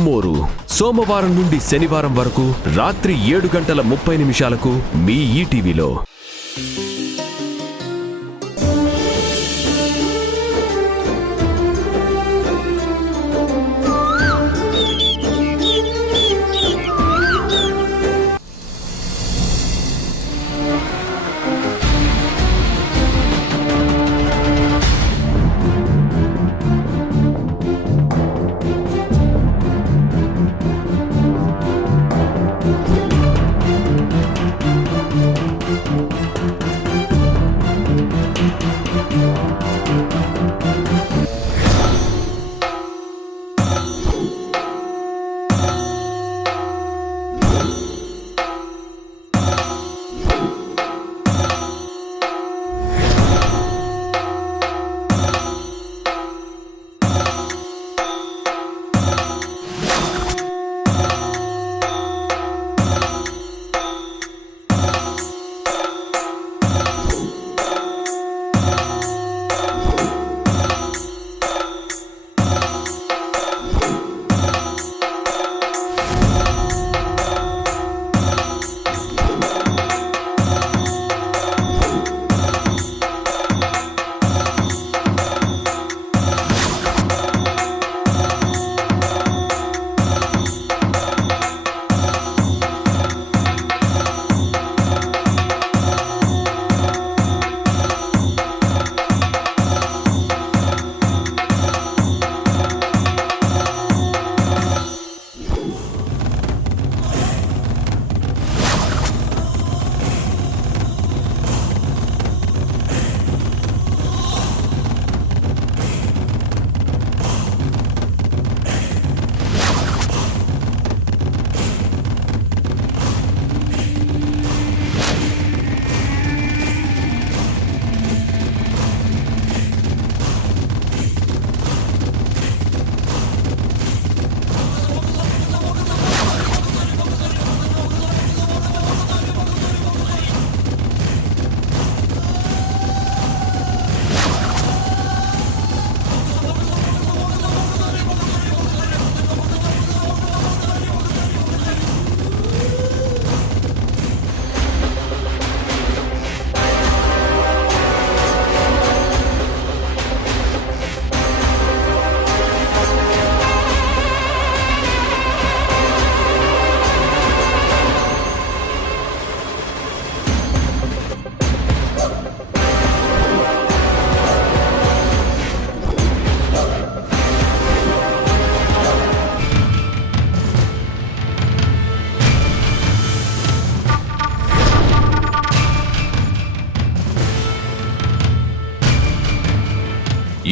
అమ్మోరు సోమవారం నుండి శనివారం వరకు రాత్రి 7:30 మీ ఈటీవీలో.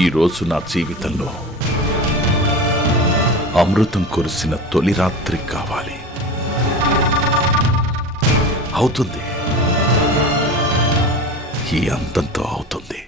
ఈరోజు నా జీవితంలో అమృతం కురిసిన తొలి రాత్రి కావాలి. అవుతుంది, ఈ అంతంతో అవుతుంది.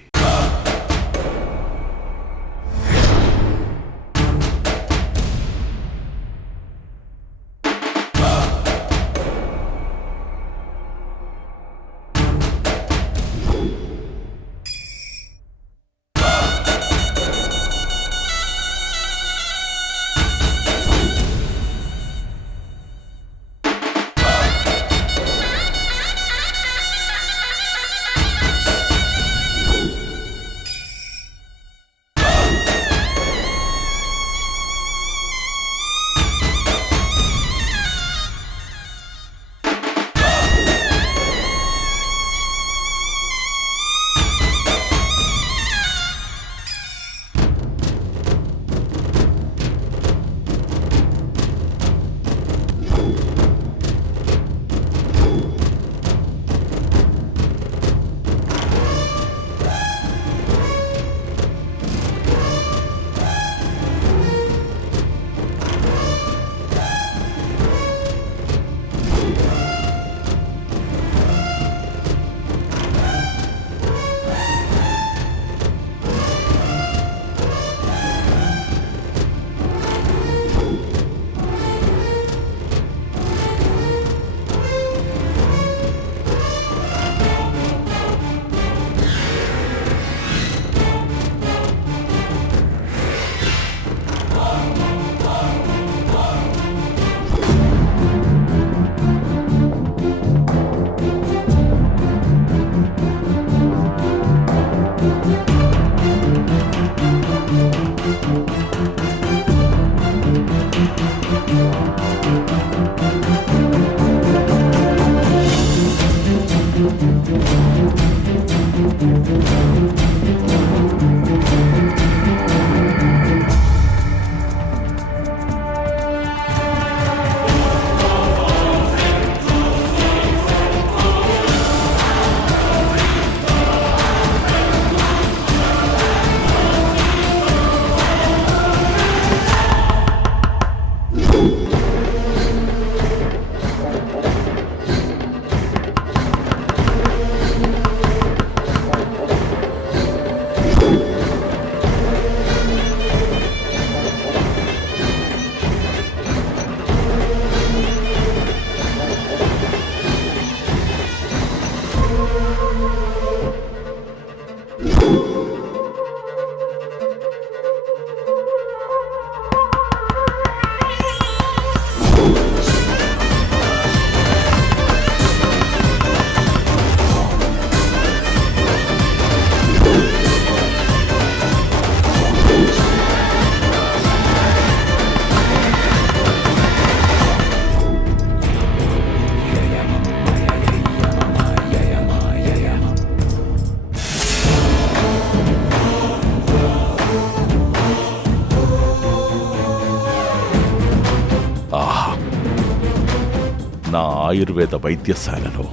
ఆయుర్వేద వైద్యశాలలో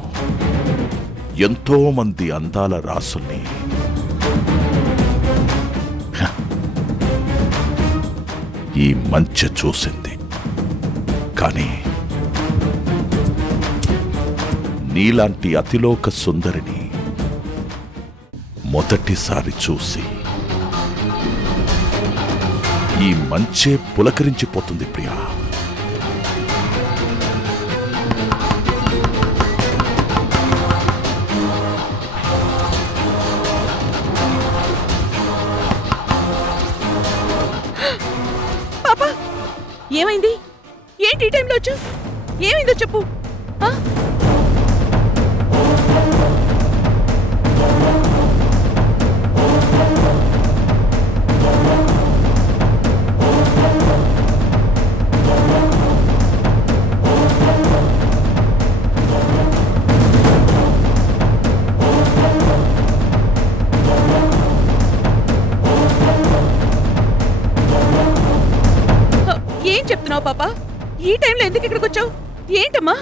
ఎంతో మంది అందాల రాసుల్ని ఈ మంచె చూసింది. కానీ నీలాంటి అతిలోక సుందరిని మొదటిసారి చూసి ఈ మంచే పులకరించిపోతుంది ప్రియా. పాపా ఏమైంది? ఏంటి ఈ టైంలో వచ్చు? ఏమైందో చెప్పు. ఆ? ఏం చెప్తున్నావు పాపా? ఈ టైంలో ఎందుకు ఇక్కడికి వచ్చావు? ఏంటమ్మా?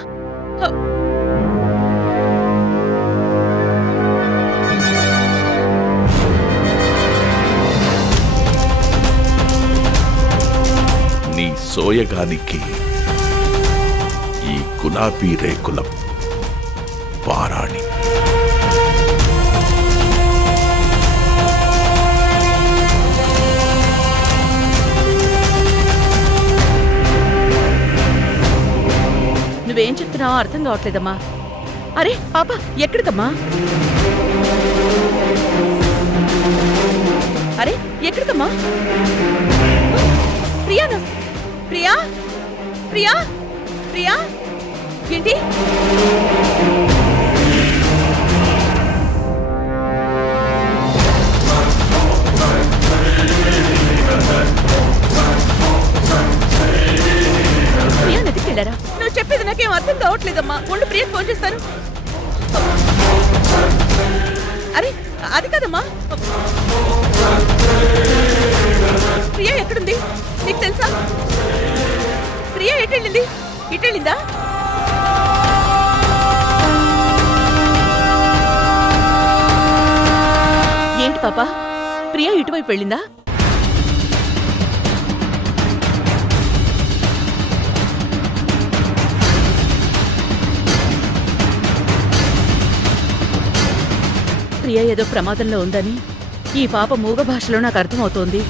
నీ సోయగానికి ఈ గులాబీ రేకుల పారాణి. నువ్వేం చెప్తున్నావో అర్థం కావట్లేదమ్మా. అరే పాప ఎక్కడికమ్మా? అరే ఎక్కడికమ్మా? ప్రియానా? ప్రియా? ప్రియా? ప్రియా? ఏంటి? ప్రియా నదికి వెళ్ళారా? నువ్వు చెప్పేది నాకేం అర్థం కావట్లేదమ్మా. ఉండు ప్రియకి ఫోన్ చేస్తాను. అరే అది కాదమ్మా. ప్రియా ఎక్కడుంది నీకు తెలుసా? ప్రియా ఎటెళ్ళింది? ఇటెళ్ళిందా? ఏంటి పాపా, ప్రియా ఇటువైపు వెళ్ళిందా? ప్రియా ఏదో ప్రమాదంలో ఉందని ఈ పాప మూగ భాషలో నాకు అర్థమవుతోంది.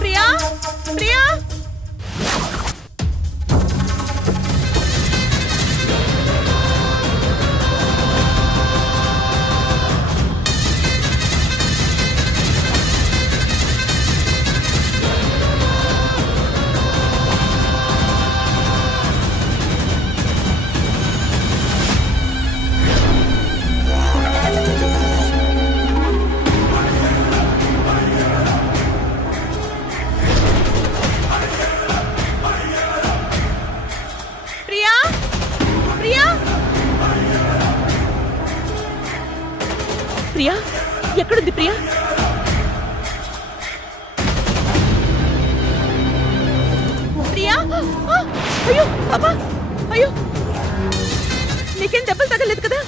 ప్రియా? ప్రియా? ప్రియా ఎక్కడుంది? ప్రియా ప్రియా? అయ్యో పాపా, అయ్యో నీకేం దెబ్బలు తగలేదు కదా?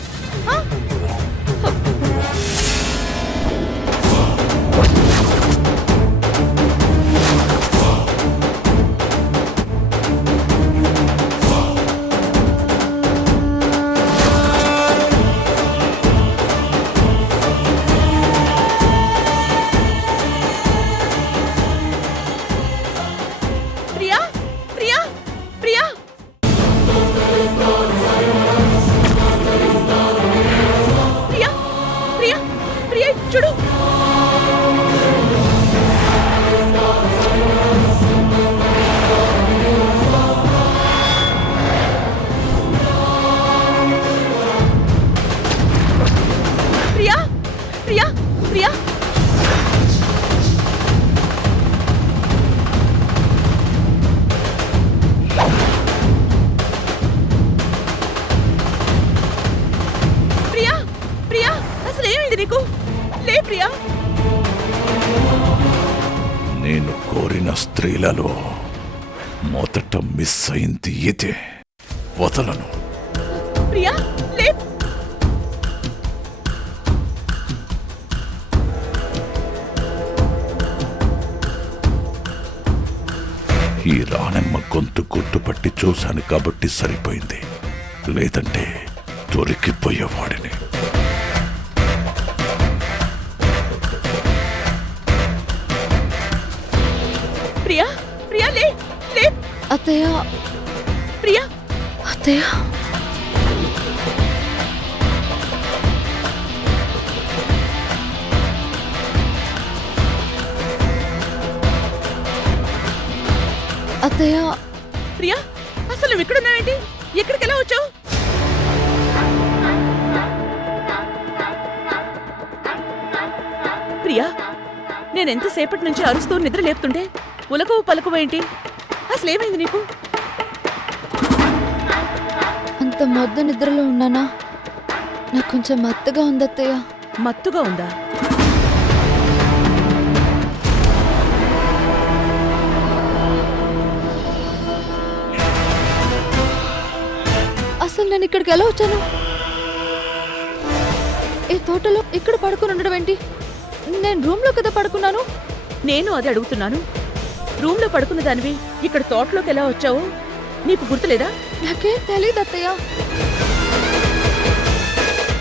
చూడు. ప్రియా? ప్రియా? ప్రియా? ప్రియా? ప్రియా అసలు ఏమైంది నీకు? లే ప్రియా. నేను కోరిన పుట్టిన స్త్రీలలో మొదట మిస్ అయింది ఇదే. వదలను. ప్రియా లే. ఈ రాణమ్మ గొంతు గుర్తుపట్టి చూశాను కాబట్టి సరిపోయింది, లేదంటే దొరికిపోయేవాడిని. ప్రియా ప్రియా లే లే. అత్తయ్య, ప్రియా అత్తయ్య. అత్తయ్య, ప్రియా అసలు నువ్వు ఇక్కడున్నావేంటి? ఎక్కడికి ఎలా వచ్చావు? ప్రియా నేనెంతసేపటి నుంచి అరుస్తూ నిద్ర లేపుతుంటే ఉలకవు పలుకువ ఏంటి? అసలేమైంది నీకు? అంత మొద్దు నిద్రలో ఉన్నానా? నాకు కొంచెం మత్తుగా ఉంది అత్తయ్య. మత్తుగా ఉందా? అసలు నేను ఇక్కడికి ఎలా వచ్చాను? ఈ తోటలో ఇక్కడ పడుకుని ఉండడం ఏంటి? నేను రూమ్ లో కదా పడుకున్నాను. నేను అది అడుగుతున్నాను. రూమ్ లో పడుకున్న దానివి ఇక్కడ తోటలోకి ఎలా వచ్చావు? నీకు గుర్తులేదా? నాకేం తెలియదు అత్తయ్య.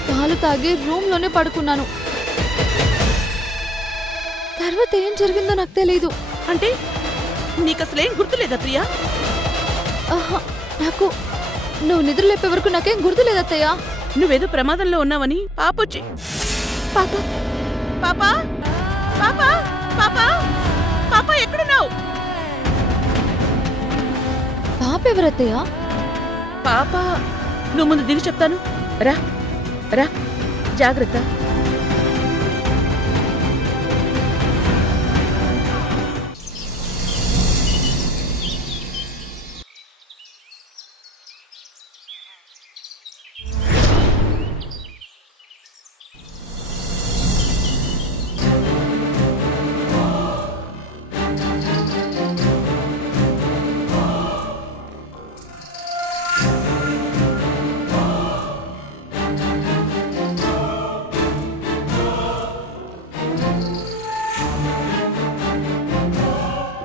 పాలు తాగి రూమ్ లోనే పడుకున్నాను. తర్వాత ఏం జరిగిందో నాకు తెలీదు. అంటే నీకసలేం గుర్తులేదా ప్రియా? ఆహా, నాకు నువ్వు నిద్ర లేపే వరకు నాకేం గుర్తులేదు అత్తయ్య. నువ్వేదో ప్రమాదంలో ఉన్నావని పాపొచ్చి పాప పాప పాప పాప పాప ఎక్కడున్నావు? పాప ఎవరత్తయ్య? పాప నువ్వు ముందు దిగి చెప్తాను. రా రా, జాగ్రత్త.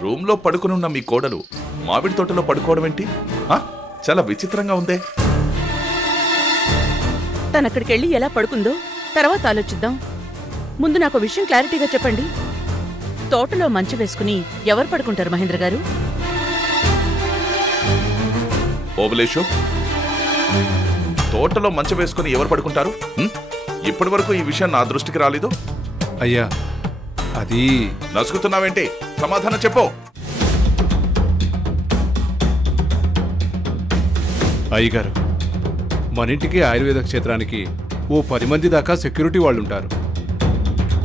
రూమ్ లో పడుకునున్న మీ కోడలు మామిడి తోటలో పడుకోవడం ఏంటి? చాలా విచిత్రంగా ఉందే. తనక్కడికెళ్ళి ఎలా పడుకుందో తర్వాత ఆలోచిద్దాం. ముందు నాకు విషయం క్లారిటీగా చెప్పండి. తోటలో మంచు వేసుకుని ఎవరు పడుకుంటారు మహేంద్ర గారు? ఓబులేషు, తోటలో మంచం వేసుకుని ఎవరు పడుకుంటారు? ఇప్పటి వరకు ఈ విషయం నా దృష్టికి రాలేదు. అయ్యా, అది నసుగుతున్నావేంటి? సమాధానం చెప్పు. అయ్యగారు, మన ఇంటికి ఆయుర్వేద క్షేత్రానికి ఓ 10 మంది దాకా సెక్యూరిటీ వాళ్ళు ఉంటారు.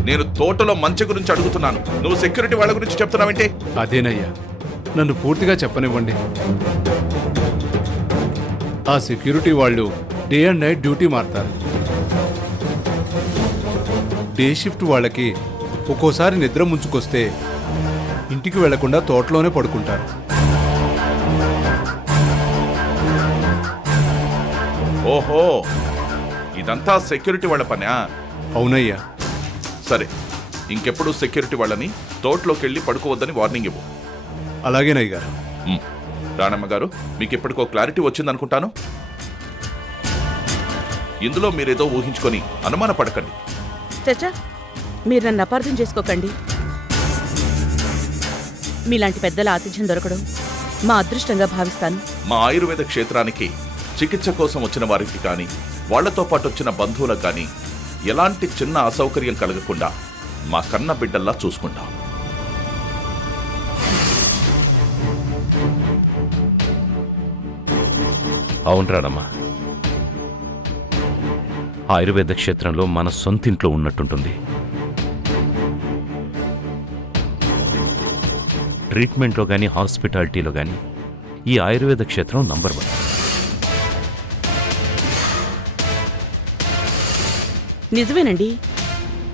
నేను తోటలో మంచి గురించి అడుగుతున్నాను, నువ్వు సెక్యూరిటీ వాళ్ళ గురించి చెప్తున్నావేంటి? అదేనయ్యా, నన్ను పూర్తిగా చెప్పనివ్వండి. ఆ సెక్యూరిటీ వాళ్ళు డే అండ్ నైట్ డ్యూటీ మారుతారు. డే షిఫ్ట్ వాళ్ళకి ఒక్కోసారి నిద్ర ముంచుకొస్తే ఇంటికి వెళ్లకుండా తోటలోనే పడుకుంటారు. ఓహో, ఇదంతా సెక్యూరిటీ వాళ్ళ పనా? అవునయ్యా. సరే, ఇంకెప్పుడు సెక్యూరిటీ వాళ్ళని తోటలోకి వెళ్ళి పడుకోవద్దని వార్నింగ్ ఇవ్వు. అలాగేనయ్య గారు. రాణమ్మ గారు, మీకు ఇప్పటికో క్లారిటీ వచ్చిందనుకుంటాను. ఇందులో మీరేదో ఊహించుకొని అనుమానపడకండి. చచ్చా, మీరు నన్ను అపార్థం చేసుకోకండి. మీలాంటి పెద్దల ఆతిథ్యం దొరకడం మా అదృష్టంగా భావిస్తాను. మా ఆయుర్వేద క్షేత్రానికి చికిత్స కోసం వచ్చిన వారికి కానీ వాళ్లతో పాటు వచ్చిన బంధువులకు కానీ ఎలాంటి చిన్న అసౌకర్యం కలగకుండా మా కన్న బిడ్డల్లా చూసుకుంటాం. అవునరాడమ్మా, ఆయుర్వేద క్షేత్రంలో మన సొంతింట్లో ఉన్నట్టుంటుంది. ట్రీట్మెంట్లో కానీ హాస్పిటాలిటీలో కానీ ఈ ఆయుర్వేద క్షేత్రం నంబర్ 1. నిజమేనండి.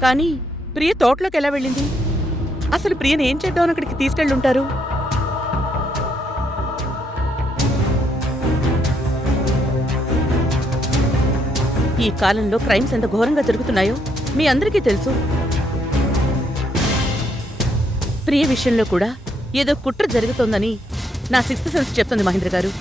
కానీ ప్రియ తోటలోకి ఎలా వెళ్ళింది? అసలు ప్రియని ఏం చేద్దామని అక్కడికి తీసుకెళ్ళుంటారు? ఈ కాలంలో క్రైమ్స్ ఎంత ఘోరంగా జరుగుతున్నాయో మీ అందరికీ తెలుసు. ప్రియ విషయంలో కూడా ఏదో కుట్ర జరుగుతోందని నా సిక్స్త్ సెన్స్ చెప్తుంది మహేంద్ర గారు.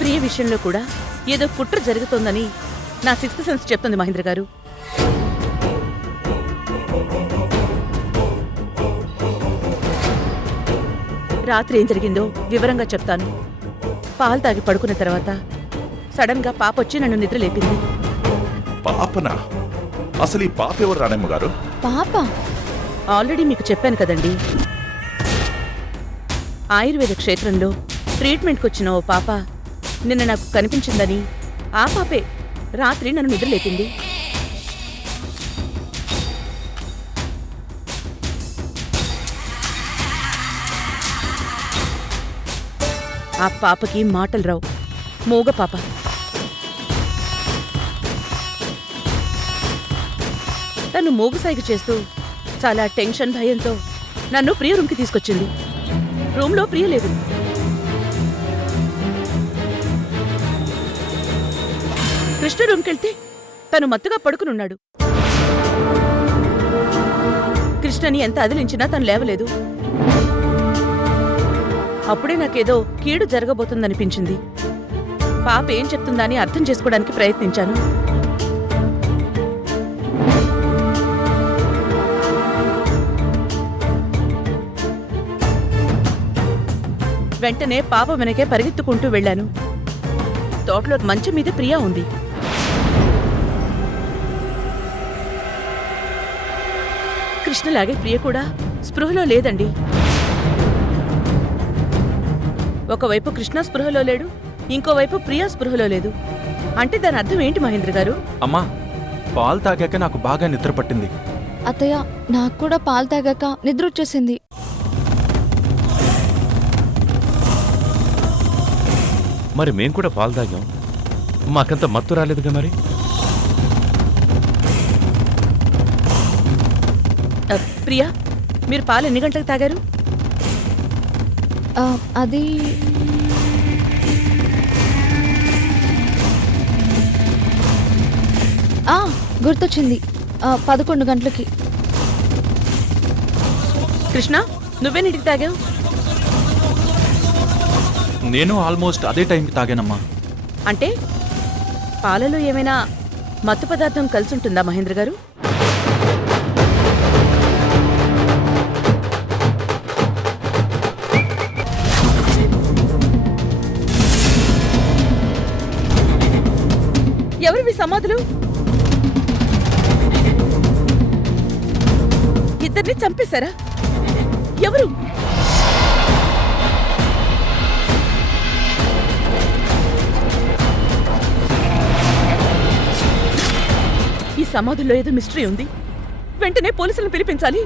ప్రియ విషయంలో కూడా ఏదో కుట్ర జరుగుతోందని నా సిక్స్త్ సెన్స్ చెప్తుంది మహేంద్ర గారు. రాత్రి ఏం జరిగిందో వివరంగా చెప్తాను. పాలు తాగి పడుకున్న తర్వాత సడన్ గా పాప వచ్చి నన్ను నిద్ర లేపింది. పాపనా? అసలు ఈ పాప ఎవరు రాణమ్మ గారు? పాప ఆల్రెడీ మీకు చెప్పాను కదండి, ఆయుర్వేద క్షేత్రంలో ట్రీట్మెంట్కి వచ్చిన ఓ పాప నిన్న నాకు కనిపించిందని ఆ పాపే రాత్రి నన్ను నిద్రలేపింది. ఆ పాపకి మాటలు రావు, మూగ పాప. తను మూగసాయికి చేస్తూ చాలా టెన్షన్ భయంతో నన్ను ప్రియ రూమ్కి తీసుకొచ్చింది. రూమ్లో ప్రియ లేదు. కృష్ణ రూమ్కెళ్తే తను మత్తుగా పడుకునున్నాడు. కృష్ణని ఎంత అదిలించినా తను లేవలేదు. అప్పుడే నాకేదో కీడు జరగబోతుందనిపించింది. పాప ఏం చెప్తుందా అని అర్థం చేసుకోవడానికి ప్రయత్నించాను. వెంటనే పాప వెనకే పరిగెత్తుకుంటూ వెళ్ళాను. తోటలో మంచం మీద ప్రియా ఉంది. కృష్ణలాగే ప్రియ కూడా స్పృహలో లేదండి. ఒకవైపు కృష్ణ స్పృహలో లేడు, ఇంకోవైపు ప్రియా స్పృహలో లేదు. అంటే దాని అర్థం ఏంటి మహేంద్ర గారు? అమ్మా, పాలు తాగాక నాకు బాగా నిద్ర పట్టింది. అత్తయ్య, నాకు కూడా పాలు తాగాక నిద్ర వచ్చేసింది. మరి మేం కూడా పాలు తాగాం, మాకంత మత్తు రాలేదుగా మరి. ప్రియా, మీరు పాలు ఎన్ని గంటలకు తాగారు? అది గుర్తొచ్చింది, 11 గంటలకి. కృష్ణ, నువ్వేనిటికి తాగావు? నేను ఆల్మోస్ట్ అదే టైంకి తాగానమ్మా. అంటే పాలలో ఏమైనా మత్తు పదార్థం కలిసి ఉంటుందా మహేంద్ర గారు? ఎవరివి సమాధులు? ఇద్దరిని చంపేశారా? ఎవరు? ఈ సమాధుల్లో ఏదో మిస్టరీ ఉంది. వెంటనే పోలీసులను పిలిపించాలి.